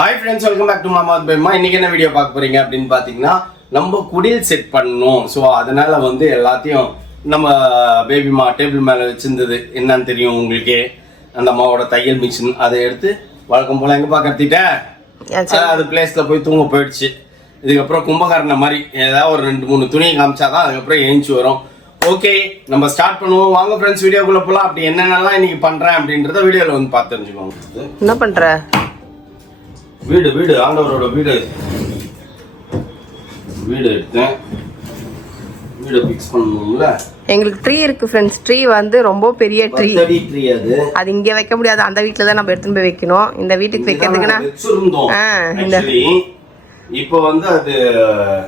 Hi friends, welcome back to Mama's Bema. இன்னைக்கு என்ன video பார்க்க போறீங்க அப்படின்னு பாத்தீங்கன்னா நம்ம குடில் செட் பண்ணோம். ஸோ அதனால வந்து எல்லாத்தையும் நம்ம பேபிமா டேபிள் மேலே வச்சிருந்தது என்னன்னு தெரியும் உங்களுக்கே. அந்த அம்மாவோட தையல் மிஷின் அதை எடுத்து வழக்கம் போல எங்க பார்க்கறதுட்டேன் அது பிளேஸ்ல போய் தூங்க போயிடுச்சு. இதுக்கப்புறம் கும்பகாரண மாதிரி ஏதாவது ஒரு 2-3 துணியை காமிச்சாதான் அதுக்கப்புறம் எழுந்துச்சு வரும். ஓகே, நம்ம ஸ்டார்ட் பண்ணுவோம். வாங்க ஃப்ரெண்ட்ஸ், வீடியோக்குள்ள போகலாம். அப்படி என்னென்னலாம் இன்னைக்கு பண்றேன் அப்படின்றத வீடியோல வந்து பார்த்து தெரிஞ்சுக்கோங்க. என்ன பண்ற? வீடு ஆண்டவரோட வீடு எடுத்தேன். வீடு ஃபிக்ஸ் பண்ணணும்ல. எங்களுக்கு ட்ரீ இருக்கு ஃப்ரெண்ட்ஸ். ட்ரீ வந்து ரொம்ப பெரிய ட்ரீ. அது இங்க வைக்க முடியாது, அந்த வீட்ல தான் நம்ம எடுத்துட்டு போய் வைக்கணும். இந்த வீட்டுக்கு வைக்கிறதுக்குனா இப்போ வந்து அது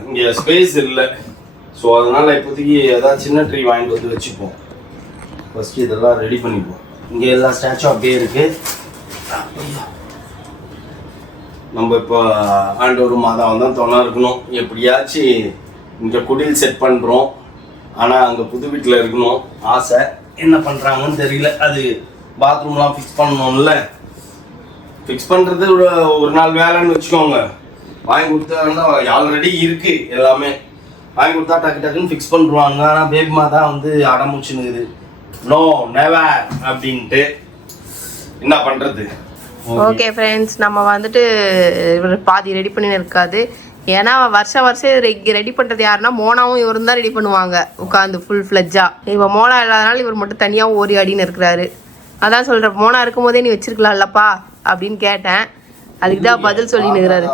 இங்க ஸ்பேஸ் இல்ல. சோ அதனால இப்போதைக்கு ஏதாவது சின்ன ட்ரீ வாங்கிட்டு வந்து வச்சுப்போம். ஃபர்ஸ்ட் இதெல்லாம் ரெடி பண்ணிப்போம். இங்க எல்லா ஸ்டாச்சு அப்படியே இருக்கு. நம்ம இப்போ ஆண்டவர் மாதம் தான் துணை இருக்கணும். எப்படியாச்சும் இங்கே குடில் செட் பண்ணுறோம். ஆனால் அங்கே புது வீட்டில் இருக்கணும் ஆசை. என்ன பண்ணுறாங்கன்னு தெரியல. அது பாத்ரூம்லாம் ஃபிக்ஸ் பண்ணணும்ல. ஃபிக்ஸ் பண்ணுறது ஒரு நாள் வேலைன்னு வச்சுக்கோங்க. வாங்கி கொடுத்தா ஆல்ரெடி இருக்குது எல்லாமே. வாங்கி கொடுத்தா டக்குன்னு ஃபிக்ஸ் பண்ணுவாங்க. ஆனால் பேபிமா தான் வந்து அடமுச்சுன்னுக்குது. நோ நெவர் அப்படின்ட்டு என்ன பண்ணுறது. ஓகே ஃப்ரெண்ட்ஸ், நம்ம வந்துட்டு பாதி ரெடி பண்ணி இருக்காது. ஏன்னா வருஷம் ரெடி பண்ணுறது யாருன்னா மோனாவும் இவரும் தான் ரெடி பண்ணுவாங்க உட்காந்து ஃபுல் ஃப்ளெஜ்ஜா. இப்போ மோனா இல்லாதனால இவர் மட்டும் தனியாக ஓடி அடின்னு இருக்கிறாரு. அதான் சொல்கிறேன், மோனா இருக்கும் போதே நீ வச்சிருக்கலாம்லப்பா அப்படின்னு கேட்டேன். அதுக்கு தான் பதில் சொல்லி நிற்கிறாரு.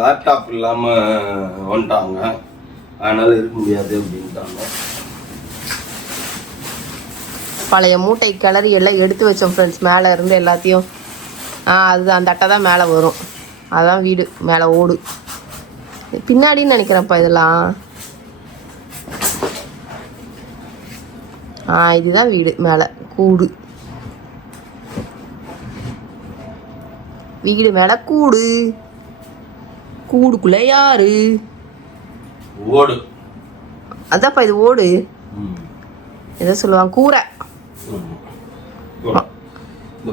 லேப்டாப் இல்லாமல் வந்துட்டாங்க, அதனால இருக்க முடியாது அப்படின்ட்டாங்க. பழைய மூட்டை கிளறி எல்லாம் எடுத்து வச்சோம் ஃப்ரெண்ட்ஸ். மேலே இருந்து எல்லாத்தையும் அது அந்த அட்டை தான் மேலே வரும். அதான் வீடு மேலே ஓடு. பின்னாடின்னு நினைக்கிறேன்ப்பா இதெல்லாம். இதுதான் வீடு மேலே கூடு. வீடு மேலே கூடு. கூடுக்குள்ள யாரு? ஓடு. அதான்ப்பா இது ஓடு. எதை சொல்லுவாங்க? கூரை.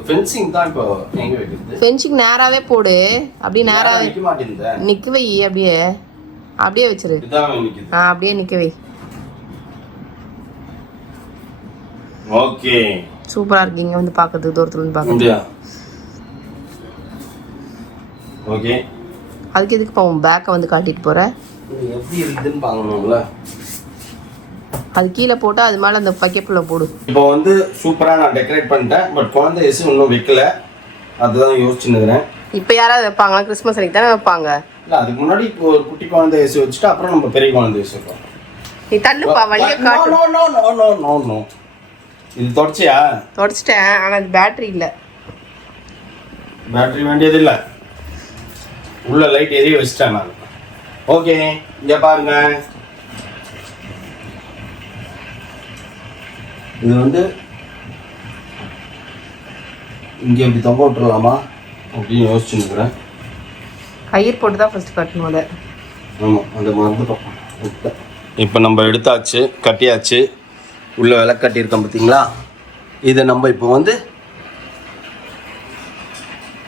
ஃபென்சிங் தான் இப்போ எங்க வைக்கிறது? ஃபென்சிங் நேராவே போடு. அப்படியே நேராவே நிக்க மாட்டேங்குது. நிக்க வை. அப்படியே வச்சிரு. இதான் நிக்குது. அப்படியே நிக்க வை. ஓகே, சூப்பரா இருக்கு. இங்க வந்து பார்க்கிறது, தூரத்துல இருந்து பார்க்கிறது. ஓகே, அதுக்கு எதுக்கு பாவம் பேக்க வந்து காட்டிட்டு போற? எப்படி இருக்குன்னு பார்க்கணும்ல. அது கீழே போட்டா அது மேல அந்த பக்கெட்ல போடு. இப்போ வந்து சூப்பரா நான் டெக்கரேட் பண்ணிட்டேன். பட் குழந்தை ஏசி இன்னும் வைக்கல. அதுதான் யோசிச்சுன்னுக்கிறேன். இப்போ யாராவது வைப்பாங்களா? கிறிஸ்மஸ் அன்னைக்கு தானே வைப்பாங்க. இல்ல, அதுக்கு முன்னாடி இப்போ ஒரு குட்டி குழந்தை ஏசி வச்சுட்டு அப்புறம் நம்ம பெரிய குழந்தை ஏசி வைப்போம். நீ தள்ளுப்பா, வழிய காட்டு. நோ. இது தொடச்சியா? தொடச்சிட்டேன், ஆனா அது பேட்டரி இல்ல. பேட்டரி வேண்டியது இல்ல. உள்ள லைட் எரிய வச்சிட்டேன் நான். ஓகே, இங்க பாருங்க. இது வந்து இங்கே இப்படி தொங்க விட்டுருலாமா அப்படின்னு யோசிச்சுருக்கிறேன். கயிறு போட்டு தான் ஃபர்ஸ்ட் கட்டணும் அதை. ஆமாம், அந்த மறந்துட்டோம். இப்போ நம்ம எடுத்தாச்சு, கட்டியாச்சு. உள்ள விலை கட்டியிருக்கோம் பார்த்தீங்களா. இதை நம்ம இப்போ வந்து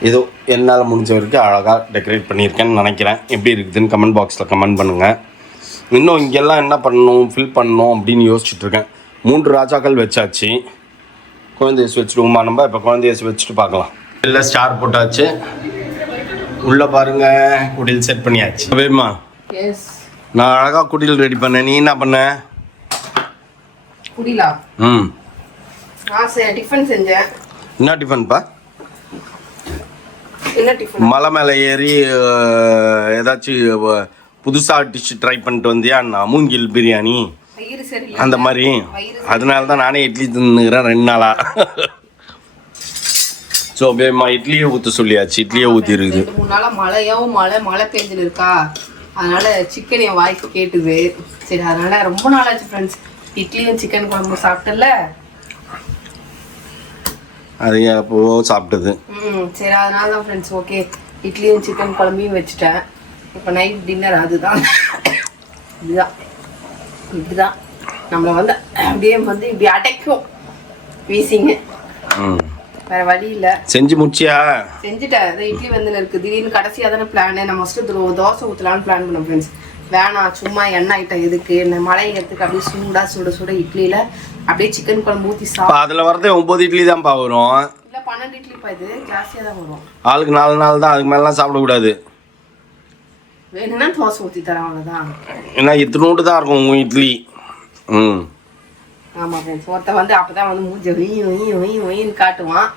ஏதோ என்னால் முடிஞ்ச வரைக்கும் அழகாக டெக்கரேட் பண்ணியிருக்கேன்னு நினைக்கிறேன். எப்படி இருக்குதுன்னு கமெண்ட் பாக்ஸில் கமெண்ட் பண்ணுங்கள். இன்னும் இங்கெல்லாம் என்ன பண்ணணும், ஃபில் பண்ணணும் அப்படின்னு யோசிச்சுட்ருக்கேன். 3 ராஜாக்கள் வச்சாச்சு. குழந்தை ஏசி வச்சுடுவோமா நம்ம? இப்போ குழந்தை ஏசி வச்சுட்டு பார்க்கலாம். எல்லாம் ஸ்டார் போட்டாச்சு. உள்ளே பாருங்க, குடில் செட் பண்ணியாச்சு. வேமா, நான் அழகாக குடில் ரெடி பண்ணேன். நீ என்ன பண்ண? குடிலா? டிஃபன் செஞ்சேன். என்ன டிஃபன்ப்பா? மலை மேலே ஏறி ஏதாச்சும் புதுசாக டிஷ் ட்ரை பண்ணிட்டு வந்தியா? மூங்கில் பிரியாணி அந்த மாதிரி. அதனால தான் நானே இட்லி தின்னுக்கிறேன் 2 நாளா. ஸோ பேமா இட்லியே ஊற்ற சொல்லியாச்சு. இட்லியே ஊற்றி இருக்குது. 3 நாளாக மழை பெஞ்சுன்னு இருக்கா. அதனால சிக்கன் என் வாய்க்கு கேட்டுது. சரி, அதனால ரொம்ப நாளாச்சு ஃப்ரெண்ட்ஸ் இட்லியும் சிக்கன் குழம்பு சாப்பிட்டல. அது அப்போ சாப்பிட்டது. சரி, அதனால தான் ஃப்ரெண்ட்ஸ் ஓகே இட்லியும் சிக்கன் குழம்பையும் வச்சுட்டேன். இப்போ நைட் டின்னர் அதுதான். இப்படிதான் நம்மளை வந்து அப்படியே வந்து இப்படி அடைக்கும் வீசிங்க. வேற வழி இல்ல. செஞ்சு முடிச்சியா? செஞ்சுட்டேன். அது இட்லி வந்து இருக்கு. திடீர்னு கடைசியா தானே பிளான். நம்ம ஃபர்ஸ்ட் தோசை ஊற்றலான்னு பிளான் பண்ணோம் ஃப்ரெண்ட்ஸ். வேணாம் சும்மா எண்ணெய் ஐட்டம் எதுக்கு, மழைங்கிறதுக்கு அப்படியே சூடா சுட இட்லியில அப்படியே சிக்கன் குழம்பு ஊற்றி அதில் வரதே 9 இட்லி தான்ப்பா வரும். இல்லை 12 இட்லிப்பா, இது ஜாஸ்தியாக தான் வரும். ஆளுக்கு 4 நாள் தான், அதுக்கு மேலாம் சாப்பிடக்கூடாது. வேணும்னா தோசை ஊற்றி தரேன் அவ்வளோதான். ஏன்னா இத்தினோண்டு தான் இருக்கும் உங்கள் இட்லி. ஆமாம் ஃப்ரெண்ட்ஸ். ஒருத்தன் வந்து அப்போ தான் வந்து மூஞ்ச ஒயின்னு காட்டுவான்.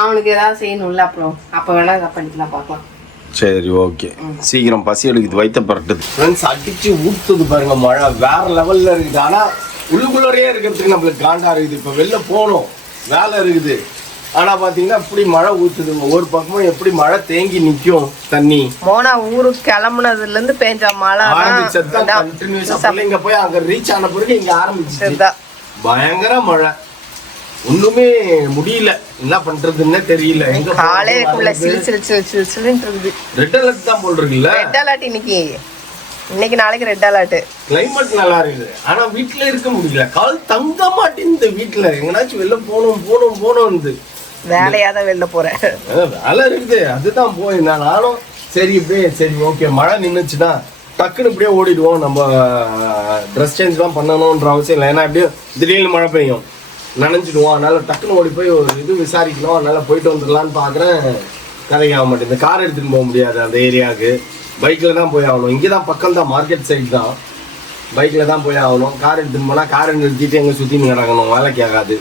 அவனுக்கு ஏதாவது செய்யணும்ல, அப்புறம் அப்போ வேணா அதை பண்ணிக்கலாம், பார்க்கலாம். சரி ஓகே. சீக்கிரம் பசி எடுக்குது, வயிற்ற பரட்டுது. ஃப்ரெண்ட்ஸ் அடிச்சு ஊற்றுது பாருங்க மழை, வேற லெவலில் இருக்குது. ஆனால் உள்ளுக்குள்ளே இருக்கிறதுக்கு நம்மளுக்கு காண்டா இருக்குது. இப்போ வெளில போகணும், வேலை இருக்குது. ஆனால் பார்த்தீங்கன்னா இப்படி மழை ஊற்றுது. ஒவ்வொரு பக்கமும் எப்படி மழை தேங்கி நிற்கும் தண்ணி. மோனா ஊருக்கு கிளம்புனதுலேருந்து பேஞ்ச மழை ஆரம்பிச்சது. இங்கே போய் அங்கே ரீச் ஆன பிறகு இங்கே ஆரம்பிச்சு பயங்கர மழை. ஒண்ணுமே முடியல, என்ன பண்றதுன்னே தெரியல. எங்க காலையில சிலு ரெட் அலர்ட் தான் போல் இருக்குல்ல. ரெட் அலர்ட் இன்னைக்கு நாளைக்கு ரெட் அலர்ட். கிளைமேட் நல்லா இருக்குது, ஆனா வீட்டுல இருக்க முடியல. கால் தங்க மாட்டேங்குது வீட்டுல. எங்கனாச்சும் வெளில போகணும். வேலையாதான் வெளில போறேன். வேலை இருக்குது, அதுதான் போய் நானும் சரி ஓகே மழை நின்றுச்சுன்னா டக்குன்னு இப்படியே ஓடிடுவோம். நம்ம ட்ரெஸ் சேஞ்ச்லாம் பண்ணணுன்ற அவசியம் இல்லை. ஏன்னா அப்படியே திடீர்னு மழை பெய்யும், நனைஞ்சிடுவோம். அதனால டக்குன்னு ஓடி போய் ஒரு இது விசாரிக்கணும். அதனால போயிட்டு வந்துடலான்னு பார்க்குறேன். கரைக்க ஆக மாட்டேங்குது. கார் எடுத்துகிட்டு போக முடியாது அந்த ஏரியாவுக்கு. பைக்கில் தான் போய் ஆகணும். இங்கே தான் பக்கம் தான், மார்க்கெட் சைடு தான். பைக்கில் தான் போய் ஆகணும். கார் எடுத்துகிட்டு போனால் காரை நிறுத்திட்டு எங்கே சுற்றின்னு கிடக்கணும், வேலைக்கு ஆகாது.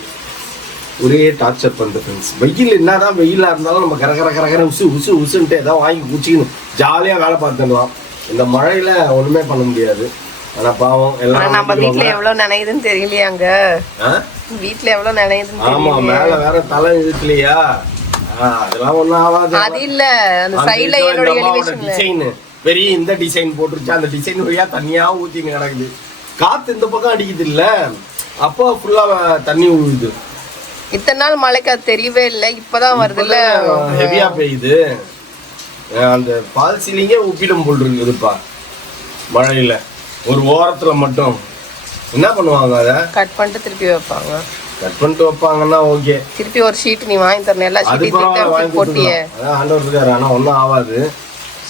ஒரே டார்ச்சர் பண்ணுறது ஃப்ரெண்ட்ஸ். வெயில் என்ன தான் வெயிலாக இருந்தாலும் நம்ம கரகர உசுன்ட்டு ஏதாவது வாங்கி குச்சிக்கணும், ஜாலியாக வேலை பார்த்துடலாம். இந்த மழையில் ஒன்றுமே பண்ண முடியாது. ஆனால் பாவம் எல்லாம் நம்ம வீட்டில் எவ்வளோ நினைக்குதுன்னு தெரியலையா? அங்கே வீட்டில் எவ்வளோ நினைக்குதுன்னு. ஆமாம், மேலே வேற தலை இருக்குல்லையா, அதெல்லாம் ஒன்றும் ஆகாது. அது இல்லை, அந்த சைடில் என்னோட டிசைன் பெரிய இந்த டிசைன் போட்டுருச்சு. அந்த டிசைன் வழியா தண்ணியாக ஊற்றிங்க கிடக்குது. காற்று இந்த பக்கம் அடிக்குது இல்லை, அப்போ ஃபுல்லாக தண்ணி ஊழுது. இத்தனை நாள் மழைக்கு அது தெரியவே இல்லை, இப்போதான் வருது இல்லை, ஹெவியா பெய்யுது. அந்த பால் சீலிங்கே உப்பிடும் போல் இருக்குதுப்பா மழையில. ஒரு ஓரத்துல மட்டும் என்ன பண்ணுவாங்க, அதை கட் பண்ணிட்டு திருப்பி வைப்பாங்க. கட் பண்ணிட்டு வைப்பாங்கன்னா ஓகே, திருப்பி ஒரு ஷீட் நீ வாங்கி தரணும். எல்லா ஷீட்டையும் போட்டியே ஆண்டவர் இருக்காரு. ஆனா ஒன்றும் ஆகாது.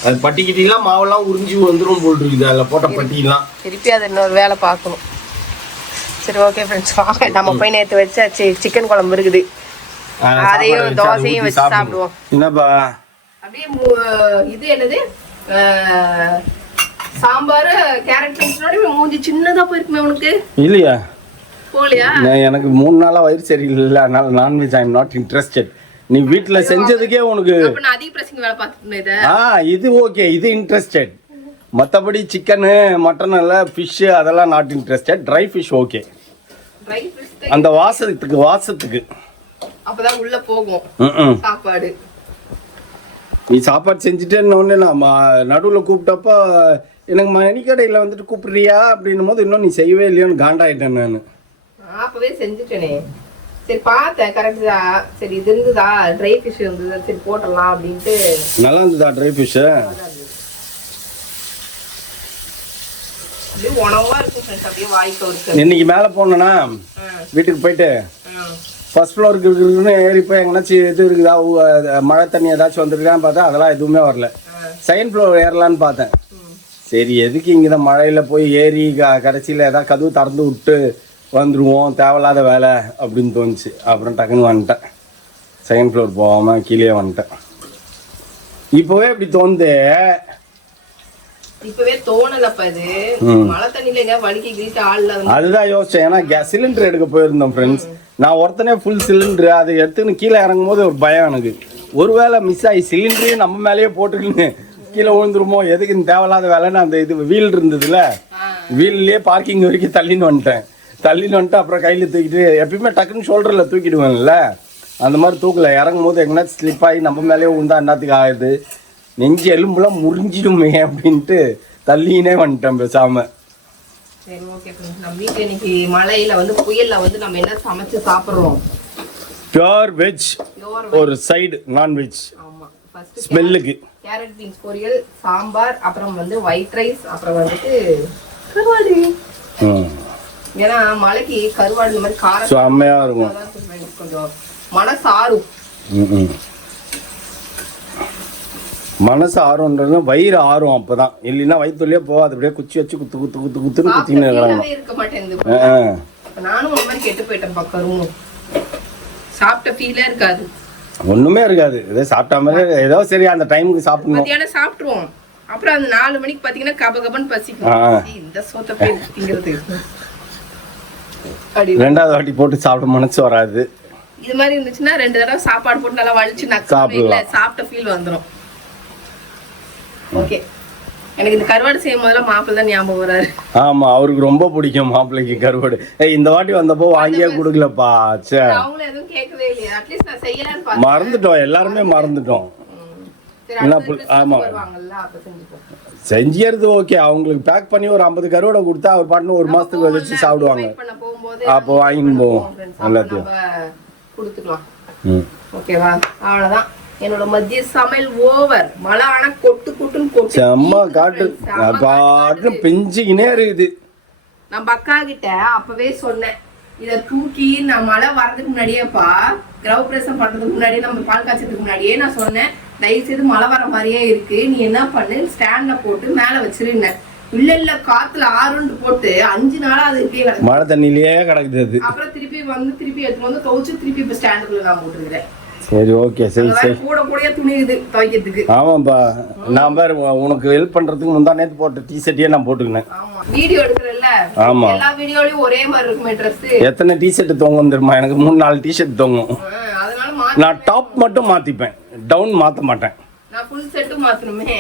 அது பட்டிக்கிட்டீங்கன்னா மாவெல்லாம் உறிஞ்சி வந்துடும் போல் இருக்குது. அதில் போட்ட பட்டிலாம் திருப்பி அதை இன்னொரு வேலை பார்க்கணும். சரி ஓகே ஃப்ரெண்ட்ஸ், வாங்க நம்ம போய் நேற்று வச்ச சிக்கன் குழம்பு இருக்குது, அதையும் தோசையும் வச்சு சாப்பிடுவோம். என்னப்பா அப்படியே இது என்னது சாம்பார் கேரட் பீன்ஸோட மூஞ்சி சின்னதா போயிருக்குமே உனக்கு இல்லையா? போலியா? எனக்கு 3 நாளா வயிறு சரியில்லை, அதனால non veg I am not interested. நீ வீட்டுல செஞ்சதுக்கே உனக்கு அதிக பிரசிங் வேலை பார்த்துட்டு இது ஓகே, இது இன்ட்ரெஸ்டட். மற்றபடி சிக்கனு மட்டன் எல்லாம் ஃபிஷ்ஷு அதெல்லாம் not interested. Try fish okay, அந்த வாசத்துக்கு அப்பதான் உள்ள போகும் சாப்பாடு. நீ சாப்பாடு செஞ்சுட்டேன்னு நான் நடுவில் கூப்பிட்டப்போ எனக்கு மணிக்கடையில் வந்துட்டு கூப்பிடுறியா அப்படின்னும் போது இன்னும் நீ செய்யவே இல்லையோன்னு காண்டாயிட்டேன் நான். அப்பவே செஞ்சுட்டேனே. சரி பார்த்தேன், கரெக்ட் தான். சரி இது இருந்துதா, ட்ரை ஃபிஷ் இருந்தது, சரி போட்டலாம் அப்படின்ட்டு. நல்லா இருந்ததா ட்ரை ஃபிஷ்ஷு? இன்னைக்கு மேலே போனேன்னா வீட்டுக்கு போயிட்டு ஃபர்ஸ்ட் ஃப்ளோருக்கு இருக்குன்னு ஏறி போய் எங்கேனாச்சும் இது இருக்குதா, மழை தண்ணி ஏதாச்சும் வந்துருக்கான்னு பார்த்தா அதெல்லாம் எதுவுமே வரல. செகண்ட் ஃப்ளோர் ஏறலான்னு பார்த்தேன். சரி எதுக்கு இங்கே தான் மழையில் போய் ஏறி கடைசியில் ஏதாவது கதவு திறந்து விட்டு வந்துடுவோம், தேவையில்லாத வேலை அப்படின்னு தோணுச்சு. அப்புறம் டக்குன்னு வந்துட்டேன், செகண்ட் ஃப்ளோர் போகாமல் கீழே வந்துட்டேன். இப்போவே இப்படி தோணுது. இப்பவே தோணலப்பா, இது மழை தண்ணியில வலிக்கு கிழிட்டு ஆள். அதுதான் யோசிச்சேன். ஏன்னா கேஸ் சிலிண்டர் எடுக்க போயிருந்தோம் ஃப்ரெண்ட்ஸ். நான் ஒருத்தனே ஃபுல் சிலிண்டரு அதை எடுத்துன்னு கீழே இறங்கும் போது ஒரு பயம் எனக்கு. ஒருவேளை மிஸ் ஆகி சிலிண்டரையும் நம்ம மேலேயே போட்டுக்கின்னு கீழே விழுந்துருமோ, எதுக்கு இந்த தேவையில்லாத வேலைன்னு அந்த இது வீல் இருந்ததுல, வீல்லையே பார்க்கிங் வரைக்கும் தள்ளின்னு வந்துட்டு அப்புறம் கையில் தூக்கிட்டு எப்பயுமே டக்குன்னு ஷோல்டரில் தூக்கிடுவேன்ல, அந்த மாதிரி தூக்கல. இறங்கும் போது எங்கேனாச்சும் ஸ்லிப் ஆகி நம்ம மேலேயே விழுந்தா என்னத்துக்கு ஆகுது, நெஞ்சு எலும்புலாம் முறிஞ்சிடுமே அப்படின்ட்டு தள்ளினே வந்துட்டேன் பேசாம. சரி ஓகே ஃப்ரெண்ட்ஸ், நம்ம வீட்டில் இன்னைக்கு மழையில வந்து புயல்ல வந்து நம்ம என்ன சமைச்சு சாப்பிட்றோம்? பியூர் வெஜ், ஒரு சைடு நான்வெஜ். ஆமா, ஃபர்ஸ்ட் ஸ்மெல்லுக்கு கேரட் பீன்ஸ் பொரியல், சாம்பார், அப்புறம் வந்து ஒயிட் ரைஸ், அப்புறம் வந்துட்டு கருவாடு. ஏன்னா மழைக்கு கருவாடு இந்த மாதிரி காரம் செம்மையா இருக்கும், கொஞ்சம் மனசாரும். மனசு ஆர்வம்ன்றது வயிறு ஆர்வம் அப்பதான், இல்லைன்னா வயிற்றுலயே போகாது, அப்படியே குச்சி வச்சு குத்து குத்து குத்து குத்துன்னு குத்தின்னு இருக்கிறாங்க. இருக்க மாட்டேங்குது. நானும் ஒரு மாதிரி கெட்டு போயிட்டேன் பக்கரும், சாப்பிட்ட ஃபீலே இருக்காது, ஒண்ணுமே இருக்காது. ஏதோ சாப்பிட்ட மாதிரி ஏதோ சரி அந்த டைமுக்கு சாப்பிடணும். மத்தியானம் சாப்பிட்டுருவோம், அப்புறம் அந்த 4 மணிக்கு பாத்தீங்கன்னா கபகபன்னு பசிக்கும். இந்த சோத்த போய் திங்கிறது ரெண்டாவது வாட்டி போட்டு சாப்பிட மனசு வராது. இது மாதிரி இருந்துச்சுன்னா 2 தடவை சாப்பாடு போட்டு நல்லா வலிச்சு சாப்பிட்ட ஃபீல் வந்துடும். ஓகே, எனக்கு இந்த கருவாடு செய்யும் போதெல்லாம் மாப்பிள்ளை தான் ஞாபகம் வராரு. ஆமா, அவருக்கு ரொம்ப பிடிக்கும் மாப்பிள்ளைக்கு கருவாடு. இந்த வாட்டி வந்தப்போ வாங்கியே கொடுக்கலப்பா. அவங்களும் எதுவும் கேட்கவே இல்லையா? அட்லீஸ்ட் நான் செய்யலான்னு பார்த்தேன். மறந்துட்டோம், எல்லாருமே மறந்துட்டோம். ஆமா, செஞ்சுறது ஓகே. அவங்களுக்கு பேக் பண்ணி ஒரு 50 கருவாடை கொடுத்தா அவர் பாட்டுன்னு 1 மாசத்துக்கு வச்சு சாப்பிடுவாங்க. அப்போ வாங்கின்னு போவோம் எல்லாத்தையும் கொடுத்துக்கலாம். ஓகேவா? அவ்வளவுதான். என்னோட மதிய சமையல் ஓவர். மழை ஆனா கொட்டு கொட்டுன்னு கொட்டு செம்ம காட்டு பாட்டு பெஞ்சிக்கினே இருக்குது. நம்ம அக்கா கிட்ட அப்பவே சொன்னேன், இத தூக்கி நான் மழை வர்றதுக்கு முன்னாடியேப்பா, கிரவ பிரசம் பண்றதுக்கு முன்னாடியே, நம்ம பால் காய்ச்சதுக்கு முன்னாடியே நான் சொன்னேன், தயவு செய்து மழை வர மாதிரியே இருக்கு, நீ என்ன பண்ணு ஸ்டாண்ட்ல போட்டு மேல வச்சிருந்தேன். இல்ல காத்துல ஆறுண்டு போட்டு 5 நாளா அது இப்படியே கிடக்கு, மழை தண்ணியிலேயே கிடக்குது. அப்புறம் திருப்பி எடுத்து வந்து துவைச்சு திருப்பி இப்ப ஸ்டாண்டுக்குள்ள நான் போட்டுருக்கிறேன். சரி, ஓகே, சரி சரி. கூட கூடயே துணிக்குது துவைக்கிறதுக்கு. ஆமாப்பா, நான் பாரு உனக்கு ஹெல்ப் பண்றதுக்கு முந்தா நேத்து போட்ட டிஷர்ட்டே நான் போட்டுக்கினேன். ஆமா, வீடியோ எடுக்கறல்ல, ஆமா, எல்லா வீடியோலயும் ஒரே மாதிரி இருக்குமே Dress. எத்தனை டிஷர்ட் தொங்கும் தெரியுமா? எனக்கு 3-4 டிஷர்ட் தொங்கும். அதனால நான் டாப் மட்டும் மாத்திப்பேன், டவுன் மாத்த மாட்டேன். நான் ஃபுல் செட்டும் மாத்தணுமே.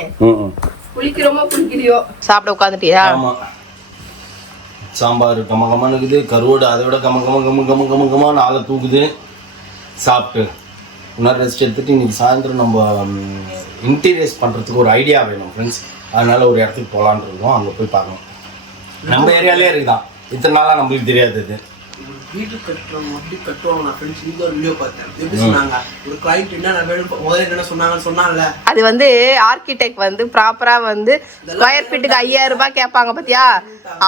குளிக்கிறோமோ குளிக்கிறியோ? சாப்பிட உட்காந்துட்டியா? ஆமா, சாம்பார் கமகமான இருக்குது, கருவாடு அதை விட கமகமான ஆளை தூக்குது. சாப்பிட்டு இன்னொரு ரெஸ்ட் எடுத்துகிட்டு இன்றைக்கி சாயந்தரம் நம்ம இன்டீரியர்ஸ் பண்ணுறதுக்கு ஒரு ஐடியா வேணும் ஃப்ரெண்ட்ஸ். அதனால் ஒரு இடத்துக்கு போகலான்னு இருக்கோம், அங்கே போய் பார்க்கணும். நம்ம ஏரியாலே இருக்குதான், இத்தனை நாளாக நம்மளுக்கு தெரியாது. இது வீட்டு கட்டுறவங்க அப்படி கட்டுவாங்க. நான் ஃப்ரெண்ட்ஸ் இங்கே ஒரு வீடியோ பார்த்தேன், எப்படி சொன்னாங்க, ஒரு கிளைண்ட் என்ன வேணும் முதல்ல என்ன சொன்னாங்கல்ல, அது வந்து ஆர்கிடெக்ட் வந்து ப்ராப்பரா வந்து ஸ்கொயர் ஃபீட்டுக்கு 5000 ரூபாய் கேட்பாங்க பாத்தியா,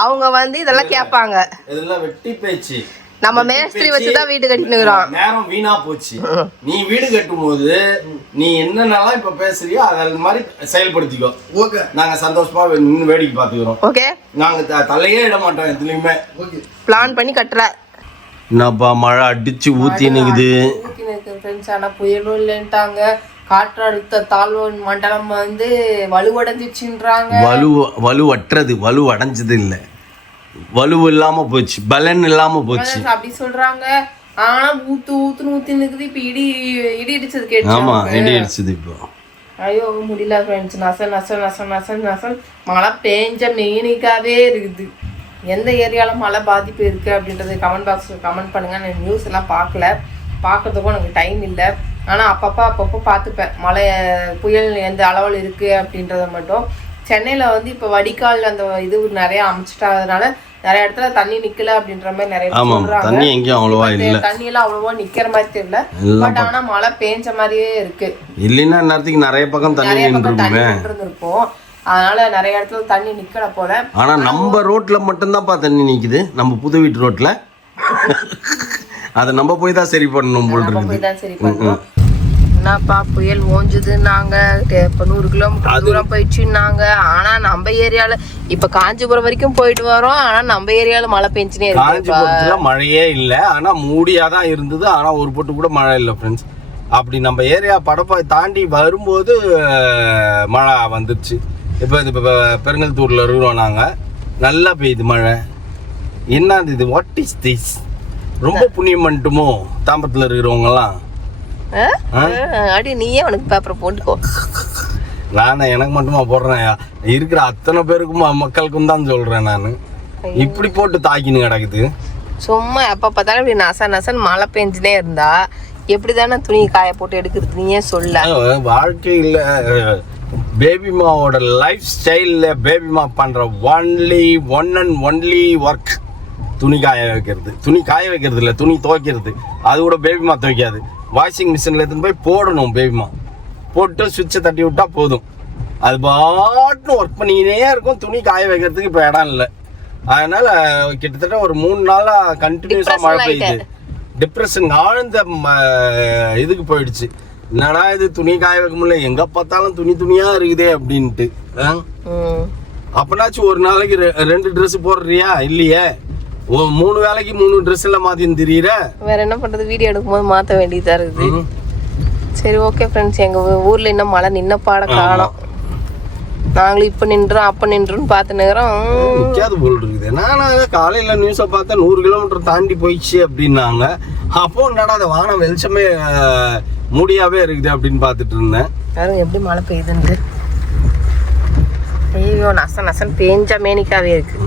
அவங்க வந்து இதெல்லாம் கேட்பாங்க. இதெல்லாம் வெட்டி பேச்சு. நம்ம மேஸ்திரி வச்சுதான் வீடு கட்டினுக்கிறோம். நேரம் வீணா போச்சு. நீ வீடு கட்டும் போது நீ என்னென்னலாம் இப்ப பேசுறியோ அது மாதிரி செயல்படுத்திக்கோ. ஓகே, நாங்க சந்தோஷமா நின்று வேடிக்கை பாத்துக்கிறோம். ஓகே, நாங்க தலையே இட மாட்டோம் எதுலயுமே. ஓகே, பிளான் பண்ணி கட்டுற. என்னப்பா மழை அடிச்சு ஊத்தி நிக்குது. ஆனா புயலும் இல்லைன்ட்டாங்க. காற்றழுத்த தாழ்வு மண்டலம் வந்து வலுவடைஞ்சிச்சுன்றாங்க. வலுவற்றது, வலுவடைஞ்சது இல்லை, வலு இல்லாம போச்சு, பலன் இல்லாம போச்சு அப்படி சொல்றாங்க. ஆனா ஊத்து நிக்குது. இப்ப இடி இடிச்சது கேட்டு. ஆமா, இடி இடிச்சது இப்போ. ஐயோ முடியல ஃப்ரெண்ட்ஸ். நசன் மழை பெஞ்ச மெயினிக்காவே இருக்குது. எந்த ஏரியால மழை பாதிப்பு இருக்கு அப்படின்றது கமெண்ட் பாக்ஸ்ல கமெண்ட் பண்ணுங்க. நான் நியூஸ் எல்லாம் பார்க்கறதுக்கும் எனக்கு டைம் இல்லை. ஆனால் அப்பப்போ பார்த்துப்பேன் மழை புயல் எந்த அளவில் இருக்குது அப்படின்றத மட்டும். சென்னையில் வந்து இப்போ வடிகால் அந்த இது நிறைய அமைச்சிட்டாதனால நிறைய இடத்துல தண்ணி நிக்கல அப்படின்ற மாதிரி நிறைய சொல்றாங்க. தண்ணி எங்கேயும் அவ்வளவா இல்ல, தண்ணி எல்லாம் அவ்வளவா நிக்கிற மாதிரி தெரியல. பட் ஆனா மழை பெஞ்ச மாதிரியே இருக்கு. இல்லைன்னா நேரத்துக்கு நிறைய பக்கம் தண்ணி இருக்கும். அதனால நிறைய இடத்துல தண்ணி நிக்கல போல. ஆனா நம்ம ரோட்ல மட்டும்தான்ப்பா தண்ணி நிக்குது, நம்ம புது வீட்டு ரோட்ல. அதை நம்ம போய் தான் சரி பண்ணணும் போல் இருக்கு. என்னப்பா புயல் ஓஞ்சுதுன்னாங்க, இப்போ 100 கிலோமீட்டர் தூரம் போயிடுச்சுன்னாங்க. ஆனா நம்ம ஏரியால இப்ப காஞ்சிபுரம் வரைக்கும் போயிட்டு வரோம். ஆனா நம்ம ஏரியால மழை பெஞ்சுனே இருக்கு. காஞ்சிபுரத்துல மழையே இல்லை, ஆனா மூடியாதான் இருந்தது. ஆனா ஒரு பொட்டு கூட மழை இல்லை ஃப்ரெண்ட்ஸ். அப்படி நம்ம ஏரியா படப்பை தாண்டி வரும்போது மழை வந்துருச்சு. இப்போ இது இப்போ பெருங்கல்தூர்ல இருக்கிறோம் நாங்கள். நல்லா பெய்யுது மழை. என்னது இது? What is this? ரொம்ப புண்ணியம் பண்ணிட்டுமோ தாம்பரத்தில் இருக்கிறவங்கலாம். அடி நீயே உனக்கு பேப்பரை போட்டுக்கோ. நான் எனக்கு மட்டுமா போடுறேன், இருக்கிற அத்தனை பேருக்கும் மக்களுக்கும் தான் சொல்றேன். நான் இப்படி போட்டு தாக்கின்னு கிடக்குது. சும்மா எப்போ பார்த்தாலும் இப்படி நசன் மழை பெஞ்சுனே இருந்தா எப்படிதானே துணி காய போட்டு எடுக்கிறது நீயே சொல்ல. வாழ்க்கையில் பேபிமாவோட லைஃப் ஸ்டைலில் பேபிமா பண்ணுற ஒன் அண்ட் ஒன்லி ஒர்க் துணி காய வைக்கிறது. துணி காய வைக்கிறது இல்லை, துணி துவைக்கிறது. அது கூட பேபிமா துவைக்காது. வாஷிங் மிஷினில் எடுத்துன்னு போய் போடணும். பேபிமா போட்டு சுவிட்சை தட்டி விட்டா போதும், அது பாட்டுன்னு ஒர்க் பண்ணிக்கினே இருக்கும். துணி காய வைக்கிறதுக்கு இப்போ இடம் இல்லை. அதனால கிட்டத்தட்ட ஒரு 3 நாளாக கண்டினியூஸாக மழை பெய்யுது. டிப்ரெஷன் ஆழ்ந்த இதுக்கு போயிடுச்சு. என்னடா இது துணி காய வைக்க முடியல, எங்க பார்த்தாலும் துணியா இருக்குதே அப்படின்ட்டு. அப்பனாச்சும் ஒரு நாளைக்கு 2 ட்ரெஸ் போடுறியா? இல்லையே. 3 வேளைக்கு 3 ட்ரெஸ் எல்லாம் மாத்தின்னு திரியிற. வேற என்ன பண்றது, வீடியோ எடுக்கும்போது மாத்த வேண்டியதா இருக்குது. சரி ஓகே ஃப்ரெண்ட்ஸ், எங்க ஊர்ல இன்னும் மழை நின்ன பாட காணோம். நாங்களும் இப்ப நின்றோம் அப்ப நின்றோம்னு பார்த்து நிக்கிறோம். நிக்காது போல் இருக்குது. நான் காலையில நியூஸை பார்த்தா 100 கிலோமீட்டர் தாண்டி போயிடுச்சு அப்படின்னாங்க. அப்போ என்னடா அந்த வானம் வெளிச்சமே மூடியாவே இருக்குது அப்படின்னு பார்த்துட்டு இருந்தேன். யாரும் எப்படி மழை பெய்யுதுன்ட்டு. ஐயோ நச நசன் பேஞ்சா மேனிக்காவே இருக்கு.